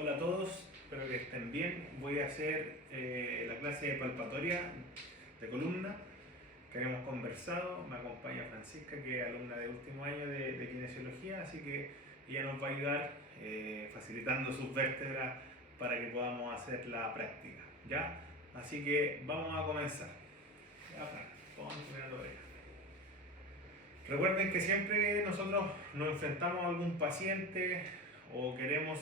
Hola a todos, espero que estén bien. Voy a hacer la clase de palpatoria de columna que habíamos conversado. Me acompaña Francisca, que es alumna de último año de kinesiología, así que ella nos va a ayudar facilitando sus vértebras para que podamos hacer la práctica, ¿ya? Así que vamos a comenzar. Ya, Fran, vamos mirando por allá. Recuerden que siempre nosotros nos enfrentamos a algún paciente o queremos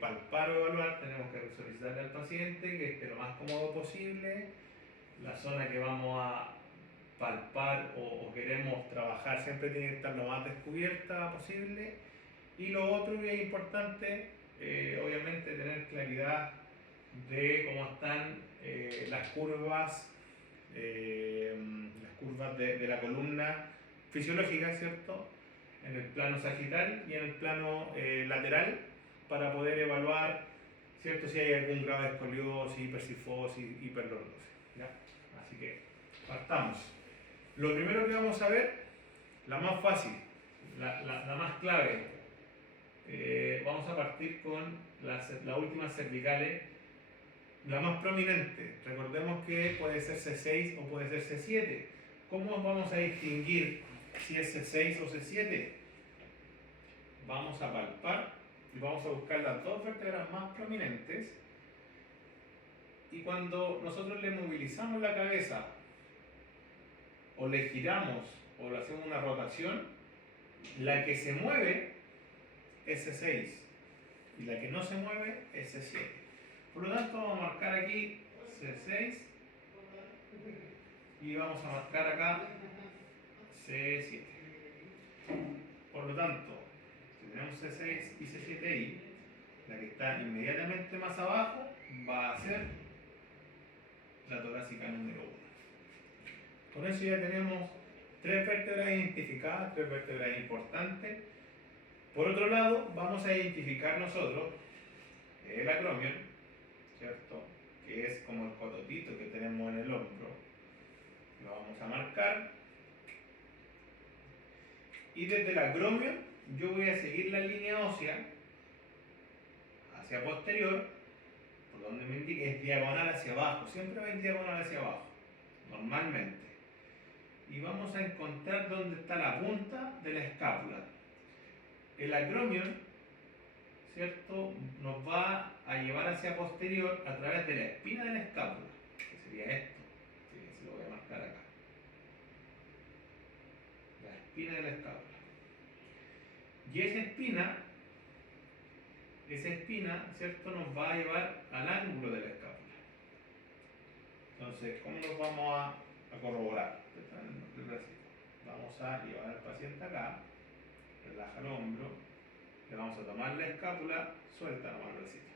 palpar o evaluar, tenemos que solicitarle al paciente que esté lo más cómodo posible. La zona que vamos a palpar o queremos trabajar siempre tiene que estar lo más descubierta posible. Y lo otro que es importante, obviamente, tener claridad de cómo están las curvas de la columna fisiológica, ¿cierto? En el plano sagital y en el plano lateral, para poder evaluar, ¿cierto?, si hay algún grado de escoliosis, hipercifosis, hiperlordosis, ¿ya? Así que partamos. Lo primero que vamos a ver, la más fácil, la más clave, vamos a partir con las últimas cervicales, la más prominente. Recordemos que puede ser C6 o puede ser C7. ¿Cómo vamos a distinguir si es C6 o C7? Vamos a palpar y vamos a buscar las dos vértebras más prominentes, y cuando nosotros le movilizamos la cabeza o le giramos o le hacemos una rotación, la que se mueve es C6 y la que no se mueve es C7. Por lo tanto, vamos a marcar aquí C6 y vamos a marcar acá C7. Por lo tanto, si tenemos C6 y C7 ahí, la que está inmediatamente más abajo va a ser la torácica número 1. Con eso ya tenemos tres vértebras identificadas, tres vértebras importantes. Por otro lado, vamos a identificar nosotros el acromion, ¿cierto?, que es como el cototito que tenemos en el hombro. Lo vamos a marcar. Y desde el acromion yo voy a seguir la línea ósea hacia posterior, por donde me indique, es diagonal hacia abajo, siempre va en diagonal hacia abajo, normalmente. Y vamos a encontrar dónde está la punta de la escápula. El acromion, ¿cierto?, nos va a llevar hacia posterior a través de la espina de la escápula, que sería esto. Sí, se lo voy a marcar acá. La espina de la escápula. Y esa espina, ¿cierto?, nos va a llevar al ángulo de la escápula. Entonces, ¿cómo nos vamos a corroborar? Vamos a llevar al paciente acá, relaja el hombro, le vamos a tomar la escápula, suelta nomás el bracito.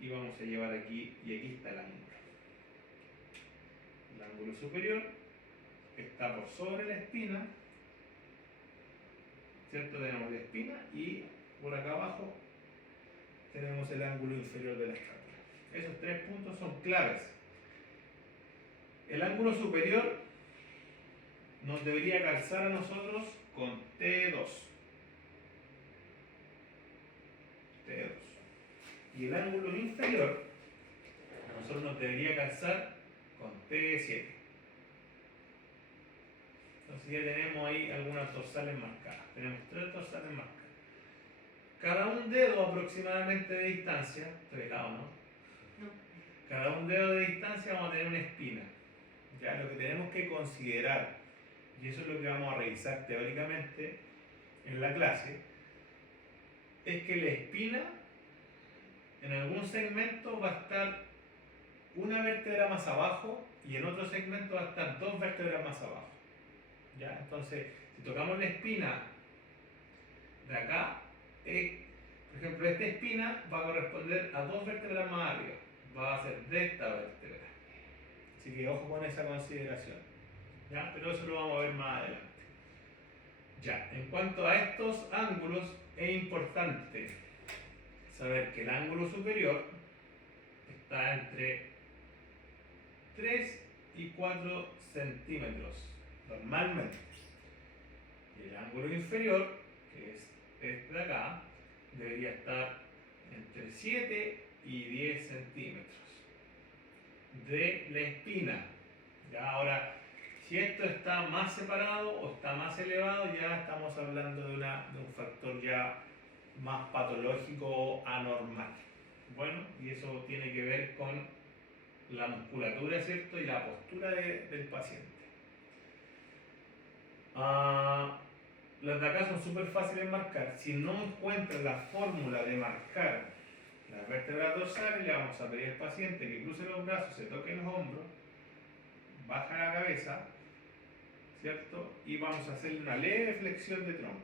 Y vamos a llevar aquí, y aquí está el ángulo. El ángulo superior está por sobre la espina, ¿cierto? Tenemos la espina y por acá abajo tenemos el ángulo inferior de la escápula. Esos tres puntos son claves. El ángulo superior nos debería calzar a nosotros con T2. Y el ángulo inferior a nosotros nos debería calzar con T7. Entonces ya tenemos ahí algunas dorsales marcadas. Tenemos tres dorsales marcadas. Cada un dedo aproximadamente de distancia, estoy helado, ¿no? No. Cada un dedo de distancia vamos a tener una espina. Ya, lo que tenemos que considerar, y eso es lo que vamos a revisar teóricamente en la clase, es que la espina en algún segmento va a estar una vértebra más abajo y en otro segmento va a estar dos vértebras más abajo. ¿Ya? Entonces, si tocamos la espina de acá, por ejemplo, esta espina va a corresponder a dos vértebras más arriba, va a ser de esta vértebra. Así que ojo con esa consideración. ¿Ya? Pero eso lo vamos a ver más adelante. Ya, en cuanto a estos ángulos, es importante saber que el ángulo superior está entre 3 y 4 centímetros normalmente. Y el ángulo inferior, que es este de acá, debería estar entre 7 y 10 centímetros de la espina. Ya ahora, si esto está más separado o está más elevado, ya estamos hablando de un factor ya más patológico o anormal. Bueno, y eso tiene que ver con la musculatura, ¿cierto? Y la postura del paciente. Las de acá son súper fáciles de marcar. Si no encuentran la fórmula de marcar las vértebras dorsales, le vamos a pedir al paciente que cruce los brazos, se toque los hombros, baja la cabeza, ¿cierto? Y vamos a hacer una leve flexión de tronco.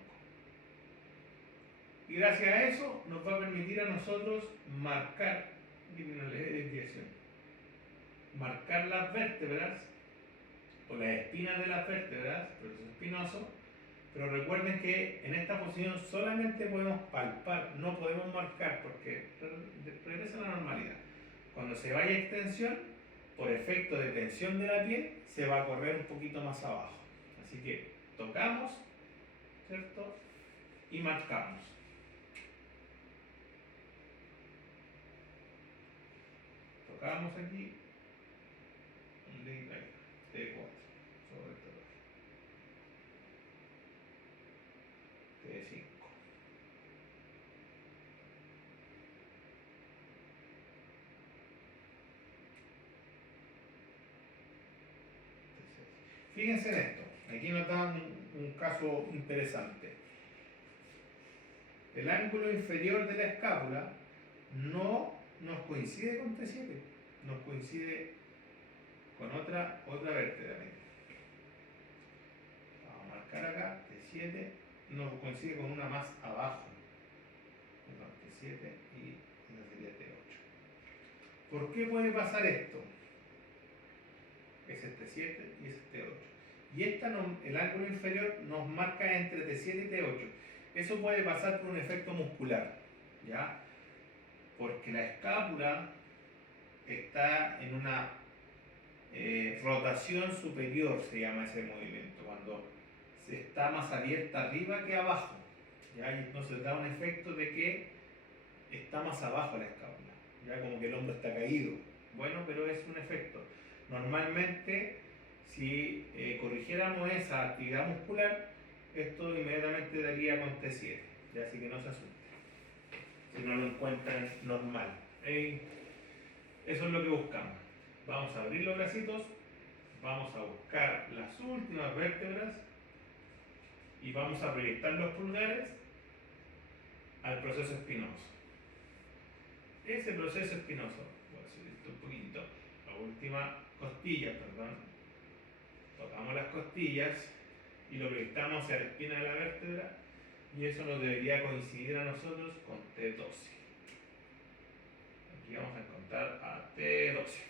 Y gracias a eso nos va a permitir a nosotros marcar, una leve desviación, marcar las vértebras o las espinas de las vértebras, proceso espinoso. Pero recuerden que en esta posición solamente podemos palpar, no podemos marcar porque regresa a la normalidad. Cuando se vaya a extensión, por efecto de tensión de la piel, se va a correr un poquito más abajo. Así que tocamos, ¿cierto? Y marcamos. Tocamos aquí, un dedito ahí, T4, sobre el tatuaje. T5. Fíjense en esto, aquí nos da un caso interesante. El ángulo inferior de la escápula no nos coincide con T7, nos coincide con otra vértebra. Vamos a marcar acá, T7, nos coincide con una más abajo. T7 y esa sería T8. ¿Por qué puede pasar esto? Es T7 y es T8. Y el ángulo inferior nos marca entre T7 y T8. Eso puede pasar por un efecto muscular, ¿ya? Porque la escápula está en una rotación superior, se llama ese movimiento, cuando se está más abierta arriba que abajo, ¿ya? Y entonces da un efecto de que está más abajo la escápula, ya como que el hombro está caído. Bueno, pero es un efecto. Normalmente, si corrigiéramos esa actividad muscular, esto inmediatamente daría con T7, ya, así que no se asusten si no lo encuentran normal. Eso es lo que buscamos. Vamos a abrir los bracitos, vamos a buscar las últimas vértebras y vamos a proyectar los pulgares al proceso espinoso. Ese proceso espinoso, voy a subir esto un poquito, la última costilla, perdón, tocamos las costillas y lo proyectamos hacia la espina de la vértebra y eso nos debería coincidir a nosotros con T12. Aquí vamos a encontrar a T12.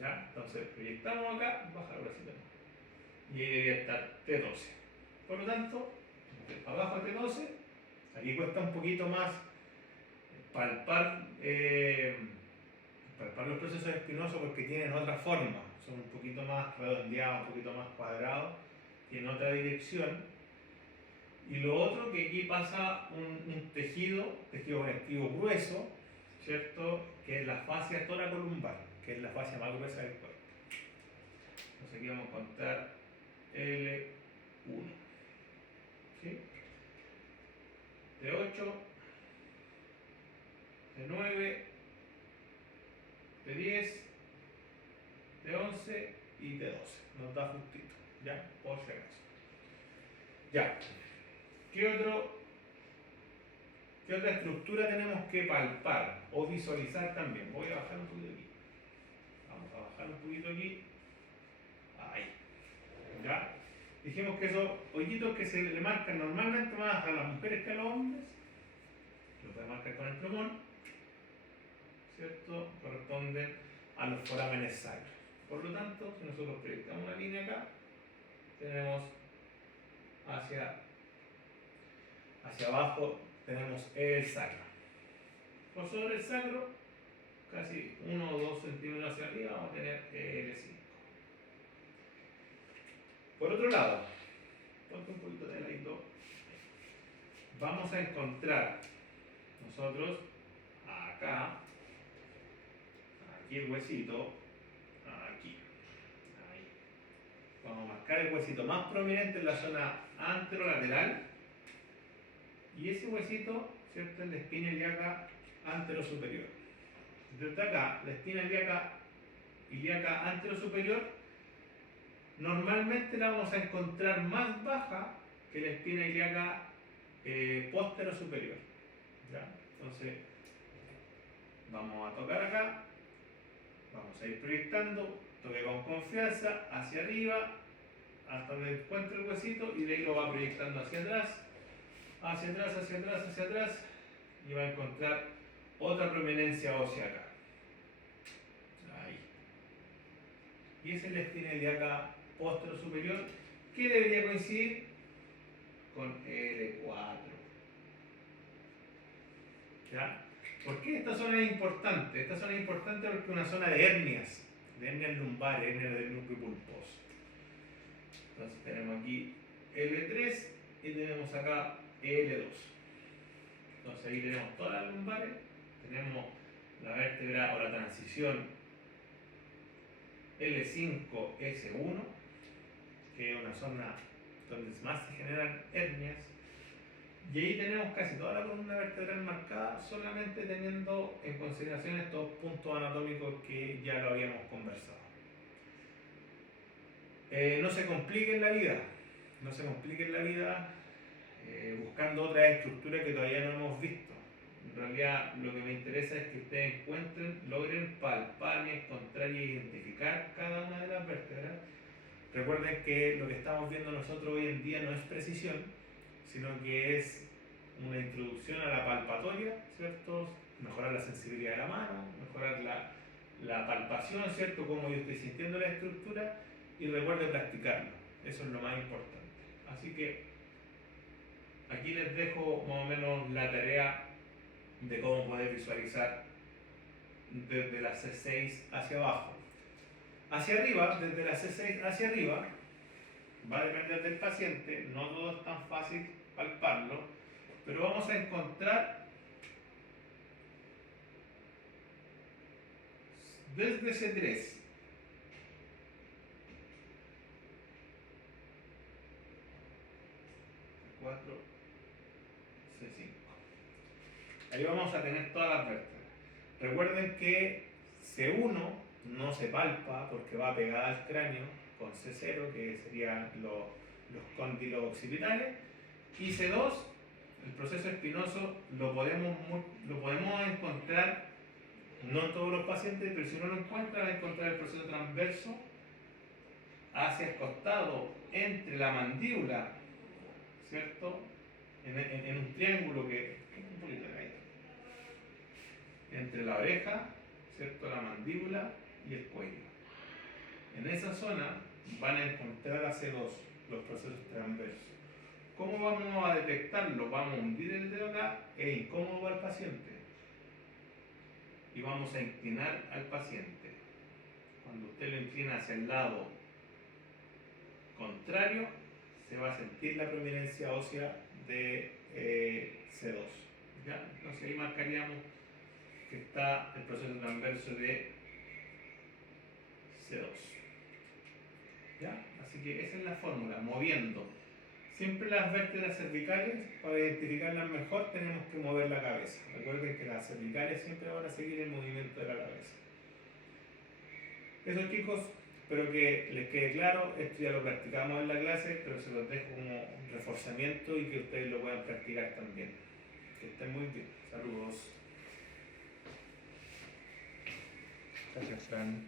¿Ya? Entonces proyectamos acá, baja el bracito y ahí debería estar T12. Por lo tanto, abajo T12, aquí cuesta un poquito más palpar los procesos espinosos porque tienen otra forma, son un poquito más redondeados, un poquito más cuadrados, tienen otra dirección. Y lo otro, que aquí pasa un tejido conectivo grueso, ¿cierto? Que es la fascia toracolumbar, que es la fascia más gruesa del cuerpo. Entonces aquí vamos a encontrar L1. ¿Sí? T8, T9, T10, T11 y T12. Nos da justito, ¿ya? Por si acaso. Ya. ¿Qué otra estructura tenemos que palpar o visualizar también? Voy a bajar un poquito aquí. Vamos a bajar un poquito aquí. Ahí. ¿Ya? Dijimos que esos hoyitos que se le marcan normalmente más a las mujeres que a los hombres, los voy a marcar con el plumón, ¿cierto? Corresponden a los forámenes sacros. Por lo tanto, si nosotros proyectamos una línea acá, tenemos hacia abajo tenemos el sacro. Por sobre el sacro, casi 1 o 2 centímetros hacia arriba, vamos a tener L5. Por otro lado, ponte un poquito de ladito, vamos a encontrar, nosotros acá, aquí el huesito, aquí, ahí. Vamos a marcar el huesito más prominente en la zona anterolateral y ese huesito, ¿cierto?, en la espina ilíaca anterosuperior. Desde acá, la espina ilíaca anterosuperior, normalmente la vamos a encontrar más baja que la espina ilíaca posterosuperior. ¿Ya? Entonces, vamos a tocar acá, vamos a ir proyectando, toque con confianza, hacia arriba, hasta donde encuentre el huesito y de ahí lo va proyectando hacia atrás, hacia atrás, hacia atrás, hacia atrás y va a encontrar otra prominencia ósea acá. Ahí. Y esa es la espina ilíaca posterosuperior que debería coincidir con L4. ¿Ya? ¿Por qué esta zona es importante? Esta zona es importante porque es una zona de hernias lumbares, hernias del núcleo pulposo. Entonces tenemos aquí L3 y tenemos acá L2. Entonces ahí tenemos todas las lumbares, tenemos la vértebra o la transición L5-S1, que es una zona donde más se generan hernias. Y ahí tenemos casi toda la columna vertebral marcada, solamente teniendo en consideración estos puntos anatómicos que ya lo habíamos conversado. No se compliquen la vida, no se compliquen la vida buscando otras estructuras que todavía no hemos visto. En realidad lo que me interesa es que ustedes encuentren, logren palpar y encontrar y identificar cada una de las vértebras. Recuerden que lo que estamos viendo nosotros hoy en día no es precisión, sino que es una introducción a la palpatoria, ¿cierto? Mejorar la sensibilidad de la mano, mejorar la palpación, ¿cierto? Cómo yo estoy sintiendo la estructura y recuerden practicarlo, eso es lo más importante. Así que aquí les dejo más o menos la tarea de cómo poder visualizar desde la C6 hacia abajo. Hacia arriba, desde la C6 hacia arriba, va a depender del paciente, no todo es tan fácil palparlo, pero vamos a encontrar desde C3 4, C5. Ahí vamos a tener todas las vértebras. Recuerden que C1 no se palpa porque va pegada al cráneo con C0, que serían los cóndilos occipitales, y C2, el proceso espinoso, lo podemos encontrar, no en todos los pacientes, pero si uno lo encuentra, va a encontrar el proceso transverso hacia el costado entre la mandíbula, ¿cierto? En un triángulo que un poquito de ahí, entre la oreja, ¿cierto?, la mandíbula y el cuello. En esa zona van a encontrar a C2 los procesos transversos. ¿Cómo vamos a detectarlo? Vamos a hundir el dedo acá e incómodo al paciente y vamos a inclinar al paciente. Cuando usted lo inclina hacia el lado contrario, se va a sentir la prominencia ósea de C2. ¿Ya? Entonces ahí marcaríamos que está el proceso transverso de C2. ¿Ya? Así que esa es la fórmula, moviendo. Siempre las vértebras cervicales, para identificarlas mejor, tenemos que mover la cabeza. Recuerden que las cervicales siempre van a seguir el movimiento de la cabeza. Eso, chicos, espero que les quede claro. Esto ya lo practicamos en la clase, pero se los dejo como reforzamiento y que ustedes lo puedan practicar también. Que estén muy bien. Saludos. Gracias, Fran.